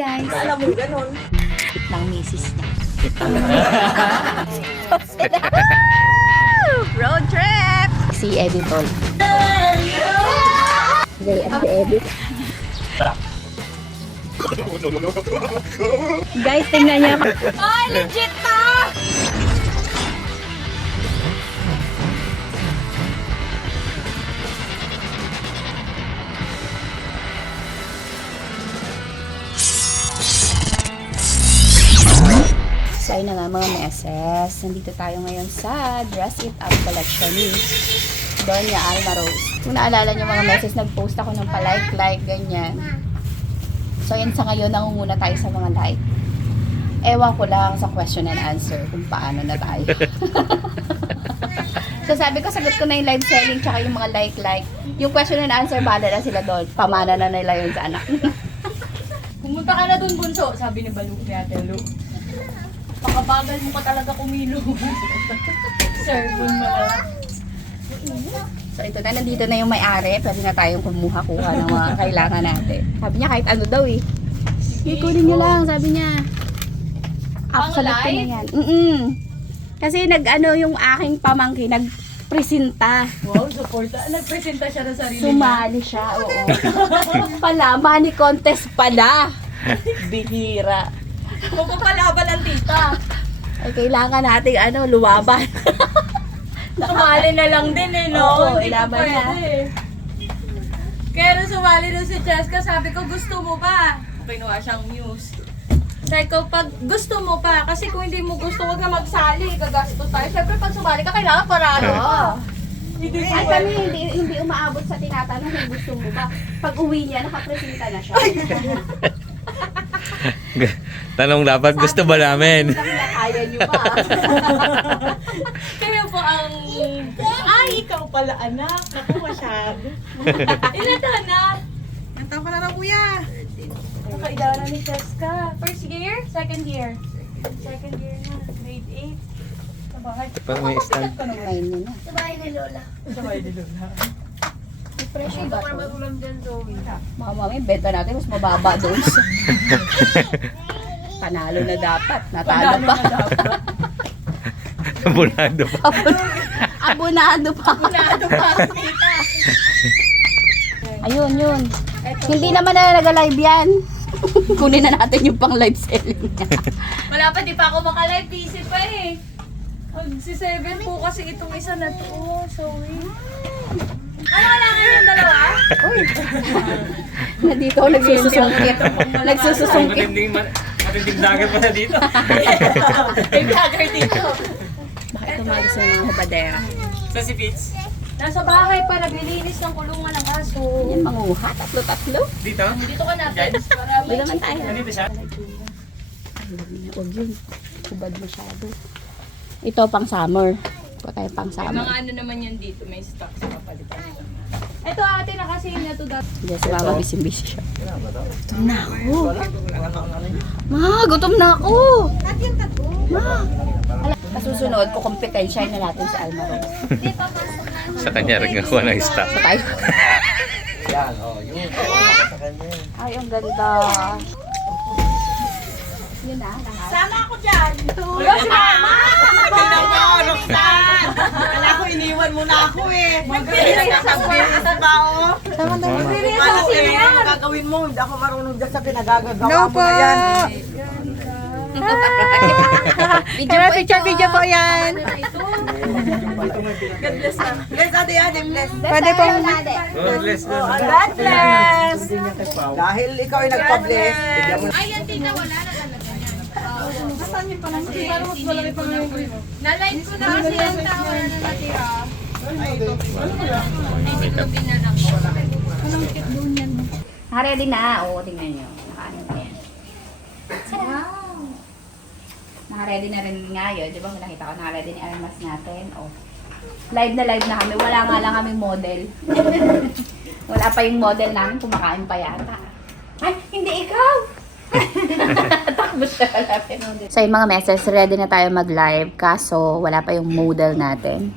guys. Alam mo, ganun. Ng misis niya. Road trip! Si Editor. They at the edit. Guys, tingnan niya. Ay, legit to! So ayun na nga mga meses. Nandito tayo ngayon sa Dress It Up Collection ni Doña Alma Rose. Kung naalala niyo mga meses, nag-post ako ng pa-like, ganyan. So yun sa ngayon, nangunguna tayo sa mga like. Ewan ko lang sa question and answer kung paano na tayo. So sabi ko, sagot ko na yung live selling tsaka yung mga like. Yung question and answer, bahala na sila doon. Pamana na nila yun sa anak. Pumunta ka na dun, bunso, sabi ni Baluk ni Ate Lu. Pakabagal mo ka talaga kumilo. Sermon mo lang. So ito na, nandito na yung may-ari. Pwede na tayong kumuha-kuha ng mga kailangan natin. Sabi niya kahit ano daw eh. Kunin niyo lang, sabi niya. Absolute ko na yan. Kasi nag-ano yung aking pamangkin, nagpresenta. Wow, supporta. Nagpresenta siya ng sarili Sumali siya, oo. Pala, money contest pala. Bihira. Magpapalaban ang tita. Ay, kailangan nating luwaban. Sumali na lang din eh, no? Oo, Hindi ilaban pa na. pwede. Kaya nung sumali doon si Cheska, sabi ko, gusto mo ba? Kinuha siyang news. Sabi ko, pag gusto mo pa, kasi kung hindi mo gusto, huwag na magsali, gagastos tayo. Siyempre, pag sumali ka, kailangan paralo. Ay, kami hindi umaabot sa tinatanong kung gusto mo ba. Pag uwi niya, nakapresenta na siya. Tanong dapat, gusto ba namin? Kaya niyo ba? Kaya po ang... Ay, ikaw pala, anak. Naku, masyado. Ilan taon na? Ang taon ka na raw, kuya. Nakaidara ni Cheska. First year? Second year? Second year na. Grade 8. Sa bahay. Parang may stand. Kain niyo na. Sa bahay ni Lola. Fresh yung bato. magulang dyan, Zoe. Mga mami, benta natin mas mababa doon. Panalo na dapat. Natalo pa. Bulado pa. Abonado pa. Punado pa ang tita. Ayun, yun. Hindi naman na nag-live yan. Kunin na natin yung pang live selling niya. Wala pa, di pa ako maka-live. Busy pa eh. Si 7 po kasi itong isa na to. Oh, sorry. Ano kailangan yung dalawa? Uy. Nandito ako nagsususungkit. Nagsususungkit. Matinding dagat pa na dito. May vlogger dito. Bakit tumalis sa mga hubadera? Sa si Pitch? Nasa bahay pa, naglilinis ng kulungan ng aso. Yan, manguha. Tatlo-tatlo. Dito? Dito ka na, Pets, para Doon naman tayo. Nandito siya? Huwag yun. Hubad masyado. Ito pang summer. Ito tayo pang May summer. mga ano naman yan dito, may stock sa kapalitan nila. Ito ate, nakasin na to dati. Hindi, si mama busy siya. Gutom na ako. Ma, gutom na ako. Ma. Kasusunod, kukompetensya na natin si Alma Rose. Sa kanya rin nakuha ng staff. So tayo. Ay, ang ganda. Yun na, lahat. Sama ako dyan! Wala si mama! Tingnan mo, Roxanne. Kala ko iniwan mo na ako eh. Magbibigay na sa Bilis ba o? Magbibigay sa Paano sino eh, yan? ano gagawin mo? Hindi ako marunong dyan sa pinagagagawa mo na yan. Video po yan. God bless na. Bless ate, ate, bless. Pwede po. God bless. Dahil ikaw ay nagpa-bless, bigyan mo Ay, yan tita, wala na talaga yan. Nasaan yung pala? Parang mas malaki pa ngayon. Na-like ko na kasi yung tao na natira. Ay, bitubin na lang. Anong kit doon yan? Naka-ready na. Oo, tingnan nyo. Naka-ano na yan. Wow. Naka-ready na rin nga yun. Di ba nakita ko naka-ready ni Almas natin. Oh. Live na kami. Wala nga lang kaming model. Wala pa yung model namin. Kumakain pa yata. Ay, hindi ikaw! Takbo siya. So yung mga meses, ready na tayo mag-live. Kaso wala pa yung model natin.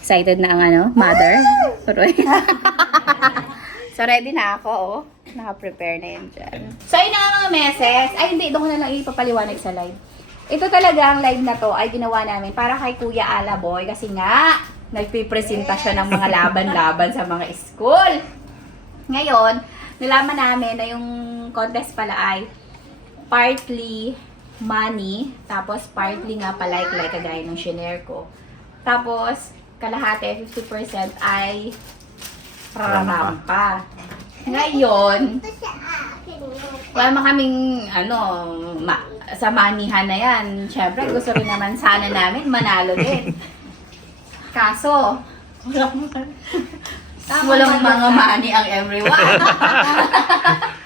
Excited na ang mother. Turoy. So, ready na ako, oh. Naka-prepare na yan dyan. So, ayun na nga mga meses. Ay, hindi. Doon ko na lang ipapaliwanag sa live. Ito talaga ang live na to ay ginawa namin para kay Kuya Alaboy. Kasi nga, nagpipresenta siya ng mga laban-laban sa mga school. Ngayon, nalaman namin na yung contest pala ay partly money, tapos partly nga pala like kagaya ng shinare ko. Tapos, kalahati, 50% ay rampa. Ngayon, wala man kaming, sa manihan na yan. Siyempre, gusto rin naman sana namin manalo din. Kaso, walang mga money ang everyone.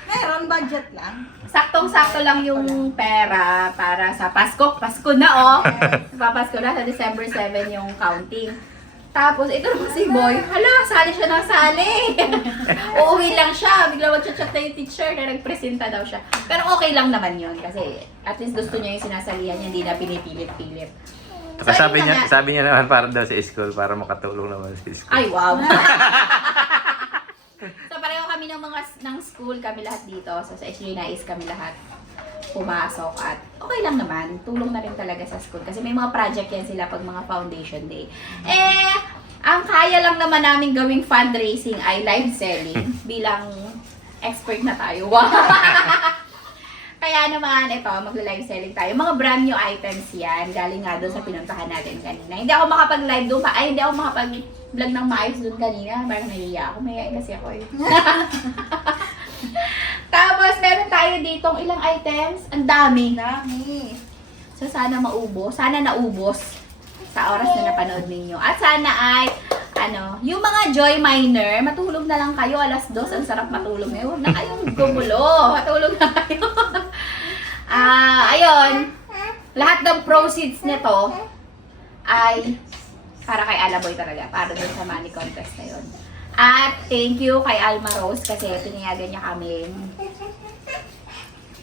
Meron budget lang. Saktong-sakto lang yung pera para sa Pasko. Pasko na, oh! Papasko na, sa December 7 yung counting. Tapos, ito naman si Boy, hala, sali siya ng sali. Uuwi lang siya. Bigla mag-chat na yung teacher na nagpresenta daw siya. Pero okay lang naman yun kasi at least gusto niya yung sinasalihan niya, hindi na pinipilit-pilit. So, Sabi ayun na nga. niya naman para daw sa school, para makatulong naman sa school. Ay, wow! So, pareho kami ng school, kami lahat dito. So, sa SJ Nais kami lahat pumasok at okay lang naman. Tulong na rin talaga sa school. Kasi may mga project yan sila pag mga foundation day. Ang kaya lang naman namin gawing fundraising ay live selling bilang expert na tayo. Wow! Kaya naman, ito, magla-live selling tayo. Mga brand new items yan. Galing nga doon sa pinuntahan natin kanina. Hindi ako makapag-live doon. Hindi ako makapag-vlog ng maayos doon kanina. Parang nahiya ako. Mayayain kasi ako eh. Tapos, meron tayo ditong ilang items. Ang dami. Dami. So, sana maubos. Sana naubos sa oras na napanood ninyo. At sana ay, yung mga Joy Miner, matulog na lang kayo. 2:00, ang sarap matulog ngayon. Huwag na kayong gumulo. Matulog na kayo. Ayun. Lahat ng proceeds nito ay para kay Alaboy talaga. Para dun sa money contest na yun. At thank you kay Alma Rose kasi pinayagan niya kami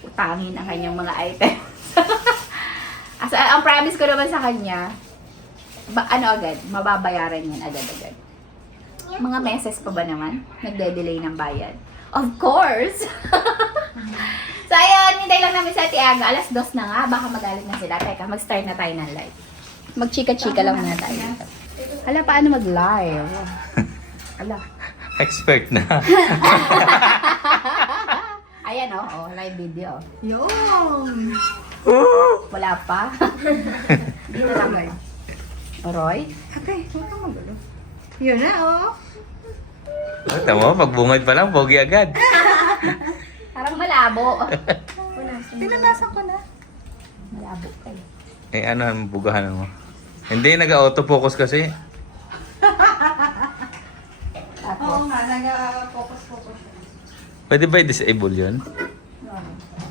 utangin ang kanyang mga items. Ang promise ko naman sa kanya, agad, mababayaran yan agad-agad. Mga meses pa ba naman? Nagde-delay ng bayad? Of course! So ayun, hintay lang namin sa Tiaga. 2:00 na nga, baka magalit na sila. Teka, mag-start na tayo ng live. Magchika-chika lang muna tayo. Hala, paano mag-live? Ala. Expert na. Ayan live video. Yun. Wala pa. Dito lang guys. Roy? Okay, huwag kang magulo. Yun na, Tama, pagbungad pa lang, pogi agad. Parang malabo. Pinanasan ko na. Malabo kayo. Ang bugahan mo? Hindi, nag-autofocus kasi. Oo nga, nag-focus. Pwede ba i-disable yun?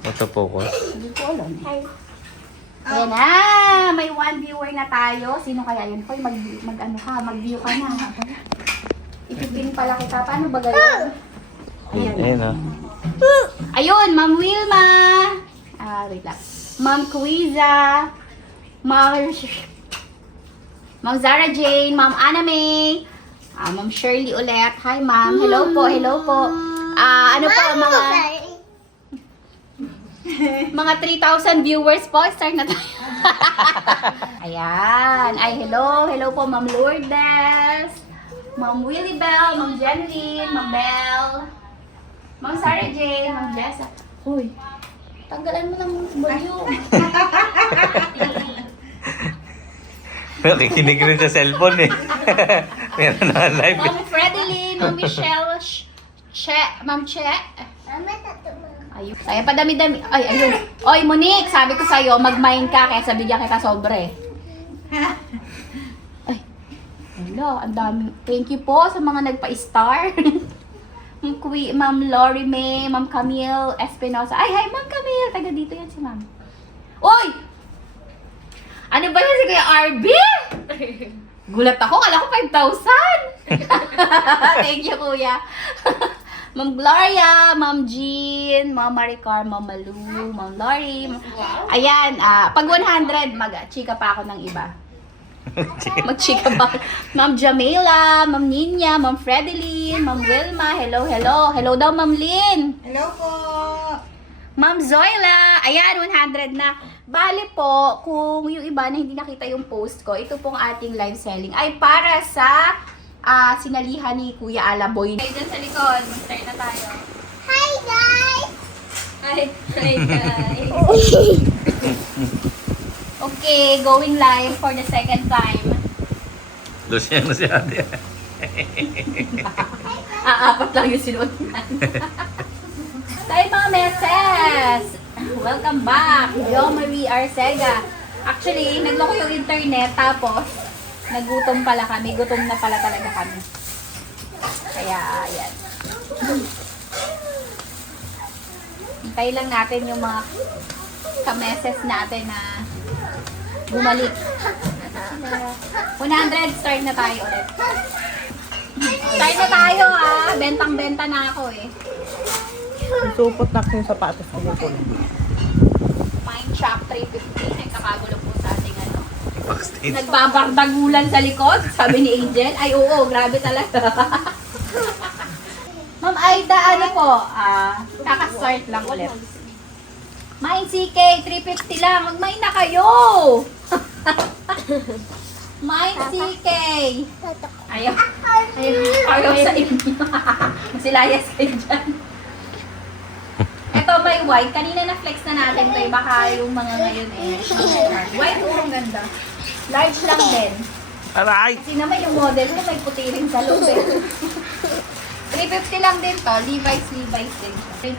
Autofocus? Hindi ko alam. Ayan na! May 1 viewer na tayo. Sino kaya yun? Hoy, mag-view ka na. Ipipin pala kita. Paano ba gano'n? Ayun o. Ayun, Ma'am Wilma. Wait lang. Ma'am Kuiza. Ma'am Zara Jane. Ma'am Anna May. Ma'am Shirley ulit. Hi, Ma'am. Hello po, hello po. Mga 3,000 viewers po. Start na tayo. Ayan. Ay, hello. Hello po, Ma'am Lourdes. Ma'am Willie Bell. Ma'am Jeneline. Ma'am Bell. Ma'am Sarah Jane. Ma'am Jessa. Uy, tanggalan mo ng volume. Nakikinig rin sa cellphone eh. Meron na live. Ma'am Fredeline. Ma'am Michelle. Ma'am Che. Ayun. Ay, padami-dami. Ay, ayun. Oy, Monique, sabi ko sa'yo, mag-mine ka kaya bigyan kita sobre. Ay, wala, ang dami. Thank you po sa mga nagpa-star. Ma'am Lori May, Ma'am Camille Espinosa. Ay, hi, Ma'am Camille. Taga dito yan si Ma'am. Oy! Ano ba yan si Kuya RB? Gulat ako, kala ko 5,000. Thank you, Kuya. Ma'am Gloria, Ma'am Jean, Ma'am Maricar, Ma'am Malu, Ma'am Lori. Ayan, pag 100, mag-chika pa ako ng iba. Magchika ba? Ma'am Jamila, Ma'am Ninya, Ma'am Fredeline, Ma'am Wilma, hello, hello. Hello daw, Ma'am Lynn. Hello po. Ma'am Zoila, ayan, 100 na. Bali po, kung yung iba na hindi nakita yung post ko, ito pong ating live selling ay para sa sinalihan ni Kuya Alaboy. Okay, dyan sa likod, mag-start na tayo. Hi guys! Hi guys! Okay, going live for the second time. Lucian na si ate. Apat lang yung sinuot niyan. Tayo mga meses! Welcome back! Yo Marie Arcega. Actually, nagloko yung internet tapos nagutom pala kami. Gutom na pala talaga kami. Kaya, ayan. Hintay lang natin yung mga kameses natin na bumalik. 100, start na tayo ulit. Start na tayo bentang-benta na ako Supot na yung sapatos ko po. Mind Shop 350. Nagkakagulo po sa ating Backstage. Nagbabardagulan sa likod, sabi ni Angel. Ay, oo, grabe talaga. Ma'am Aida, ano po? Kaka-start lang ulit. Mind CK, 350 lang. Mag-mine na kayo! Mind CK. Ayaw. Ayaw sa inyo. Masilayas kayo dyan. Ito may white. Kanina na-flex na natin to. Baka yung mga ngayon white, ang ganda. Large lang din. Aray! Kasi naman yung model mo may puti rin sa loob 350 lang din to. Levi's din. 350.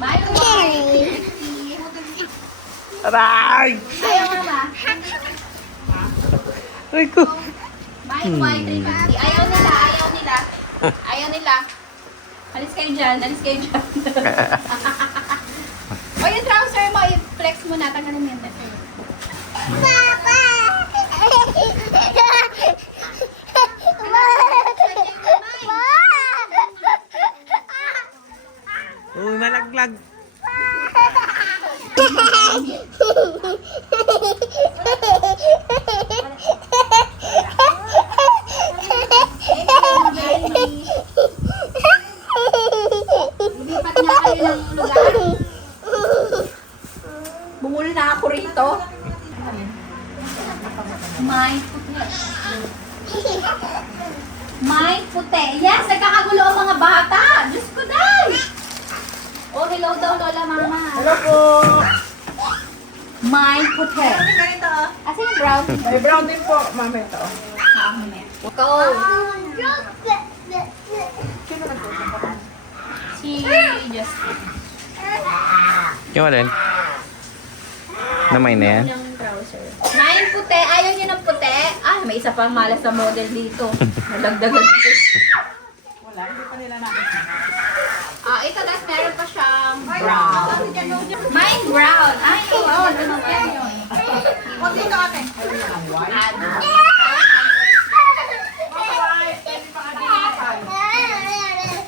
Bye, bye. Aray! Ayaw nga ba? Aray ko! Bye, bye. 350. Ayaw nila. Alis kayo dyan. O yung trouser mo, i-flex mo na. Tanggalin mo yun. Papa! Uy, malaglag! Lipat nga kayo ng lugar. Bumul na ako rito. May puti. Yes, nagkakagulo ang mga bata. Diyos ko, day! Oh, hello daw, Lola Mama. Hello po. May puti. Ganito. Asan yung brown? May brown din po, mama ito. Go! Si Justin. Yung alin? Namay na yan? Yung trouser. May puti. Ayaw niyo ng puti? May isa pang malas na model dito. Nalagdagan ko. Wala, hindi pa nila nakita. Ito, tapos meron pa siyang brown. Mine brown. Ay, ano yan yun? Huwag dito ate. Ano?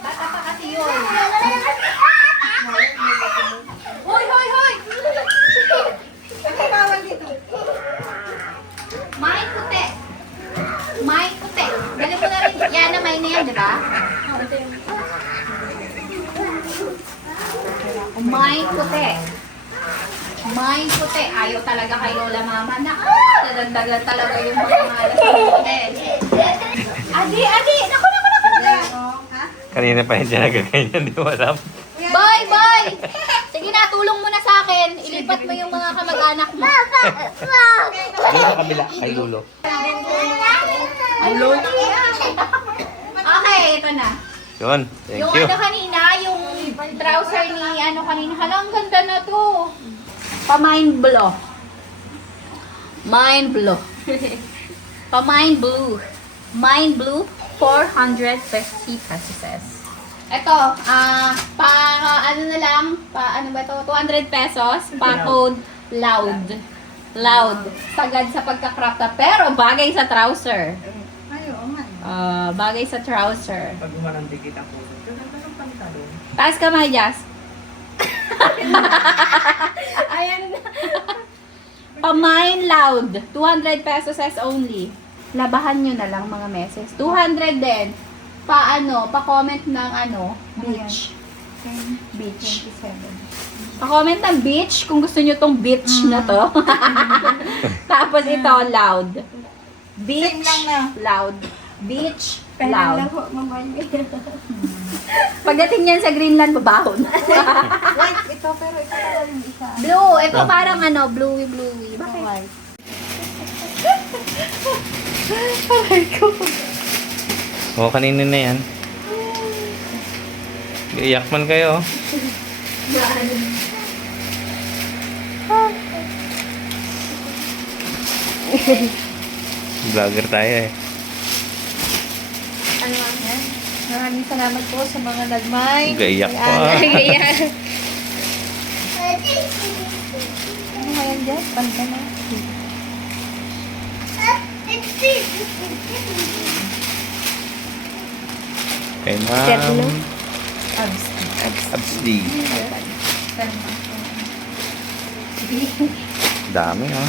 Bata pa kasi yun. Hoy! Mine puti. Galing mo na rin. Yan na, mine na yan, di ba? Mine puti. Ayaw talaga kay Lola Mama na nadagdagan talaga yung mga malas na model. Adi! Naku! Kanina pa hindi nagaganyan, di mo alam. Bye! Sige na, tulong mo na sa akin. Ilipat mo yung mga kamag-anak mo. Doon sa kabila, kay Lulo. Okay, ito na. Yun, thank Yung you. ano kanina, yung trouser ni ano kanina. Hala, ang ganda na to. Pa-mind blow. Mind blue, 450 pesos. Ito, ano na lang, ano ba to? 200 pesos, pa-code loud. Sagad sa pagka-crop top, pero bagay sa trouser. Bagay sa trouser. Pag umalanti kita po. Ganda ng pantalon. Taas kamay, Jas. Ay, Ayan na. Pamine Loud. 200 pesos as only. Labahan nyo na lang mga meses. 200 din. Pa-comment ng beach. Beach. Pa-comment ng beach kung gusto nyo tong beach na to. Tapos ito, loud. Beach, loud. Beach, loud. Pagdating yan sa Greenland, babahon. Ito, pero ito lang yung isa. Blue. Ito parang bluey. Bakit? O, kanino na yan? Iyak man kayo. Vlogger tayo eh. Ano yan? Maraming salamat po sa mga nagmay. Gaiyak pa. Ano kaya dyan? Panta na. Kay ma'am. Absdi. Dami, ha?